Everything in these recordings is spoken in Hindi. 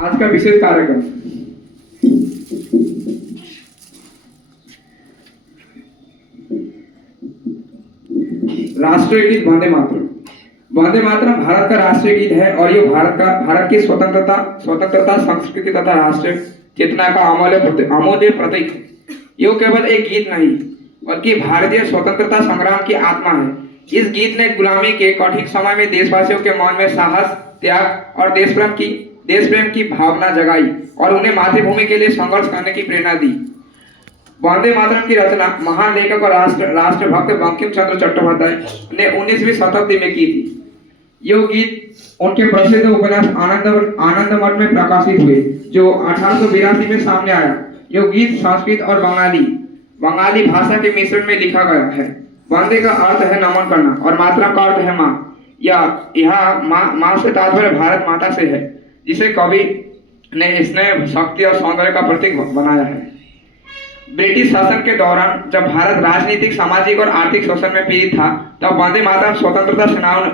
आज का विशेष कार्यक्रम राष्ट्रीय गीत वंदे मातरम। वंदे मातरम भारत का राष्ट्रीय गीत है और ये भारत की स्वतंत्रता संस्कृति तथा राष्ट्रीय चेतना का अमूल्य प्रतीक है। ये केवल एक गीत नहीं बल्कि भारतीय स्वतंत्रता संग्राम की आत्मा है। इस गीत ने गुलामी के कठिन समय में देशवासियों के मन में साहस, त्याग और देश प्रेम की भावना जगाई और उन्हें मातृभूमि के लिए संघर्ष करने की प्रेरणा दी। वंदे मातरम की रचना महान लेखक और राष्ट्रभक्त बंकिम चंद्र चट्टोपाध्याय ने 19वीं शताब्दी में की थी। यह गीत उनके प्रसिद्ध उपन्यास आनंदमठ में प्रकाशित हुए, जो 1882 में सामने आया। यह गीत संस्कृत और बंगाली भाषा के मिश्रण में लिखा गया है। वंदे का अर्थ है नमन करना और मातरम का अर्थ है माँ। यह माँ से तात्पर्य भारत माता से है, जिसे कवि ने स्नेह, शक्ति और सौंदर्य का प्रतीक बनाया है। ब्रिटिश शासन के दौरान जब भारत राजनीतिक, सामाजिक और आर्थिक शोषण में पीड़ित था, तब वंदे मातरम स्वतंत्रता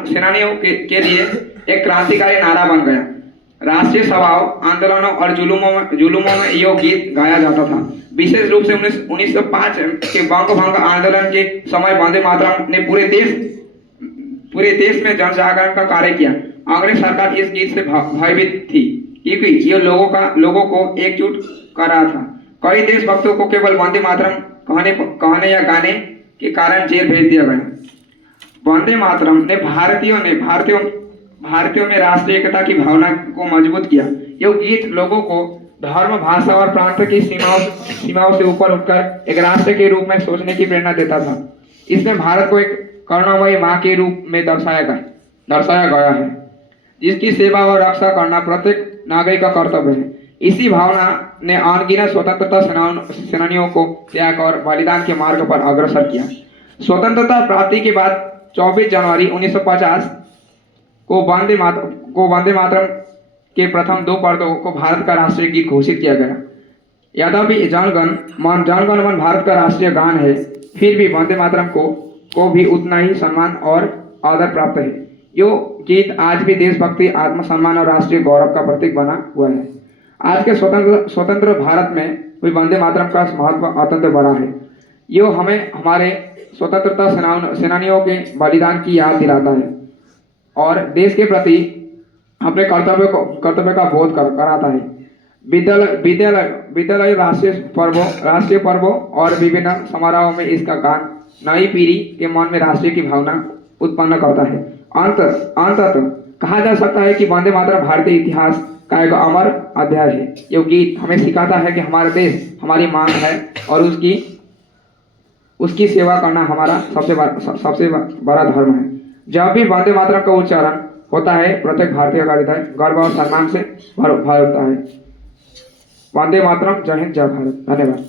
सेनानियों के लिए एक क्रांतिकारी नारा बन गया। राष्ट्रीय सभाओं, आंदोलनों और जुलूमों में यह गीत गाया जाता था। विशेष रूप से 1905 के बंग आंदोलन के समय वंदे मातरम ने पूरे देश में जन जागरण का कार्य किया। अंग्रेज सरकार इस गीत से भयभीत थी, क्योंकि ये लोगों को एकजुट कर रहा था। कई देशभक्तों को केवल वंदे मातरम कहने या गाने के कारण जेल भेज दिया गया। वंदे मातरम ने भारतीयों में राष्ट्रीय एकता की भावना को मजबूत किया। यह गीत लोगों को धर्म, भाषा और प्रांत की सीमाओं से ऊपर उठकर एक राष्ट्र के रूप में सोचने की प्रेरणा देता था। इसने भारत को एक करुणामयी माँ के रूप में दर्शाया गया है, जिसकी सेवा और रक्षा करना प्रत्येक नागरिक का कर्तव्य है। इसी भावना ने अनगिनत स्वतंत्रता सेनानियों को त्याग और बलिदान के मार्ग पर अग्रसर किया। स्वतंत्रता प्राप्ति के बाद 24 जनवरी 1950 को वंदे मातरम के प्रथम 2 पदों को भारत का राष्ट्रीय गीत घोषित किया गया। यद्यपि जनगण मन भारत का राष्ट्रीय गान है, फिर भी वंदे मातरम को भी उतना ही सम्मान और आदर प्राप्त है। यो गीत आज भी देशभक्ति, आत्मसम्मान और राष्ट्रीय गौरव का प्रतीक बना हुआ है। आज के स्वतंत्र भारत में भी वंदे मातरम का महत्व अत्यंत बड़ा है। यो हमें हमारे स्वतंत्रता सेनानियों के बलिदान की याद दिलाता है और देश के प्रति अपने कर्तव्य का बोध कराता है। विद्यालय राष्ट्रीय पर्वों और विभिन्न समारोहों में इसका गान नई पीढ़ी के मन में राष्ट्रीय की भावना उत्पन्न करता है। अंततः कहा जा सकता है कि वंदे मातरम भारतीय इतिहास का एक अमर अध्याय है। यह गीत हमें सिखाता है कि हमारा देश हमारी मांग है और उसकी सेवा करना हमारा सबसे बड़ा धर्म है। जब भी वंदे मातरम का उच्चारण होता है, प्रत्येक भारतीय का हृदय गर्व और सम्मान से भर उठता है। वंदे मातरम। जय हिंद, जय भारत। धन्यवाद।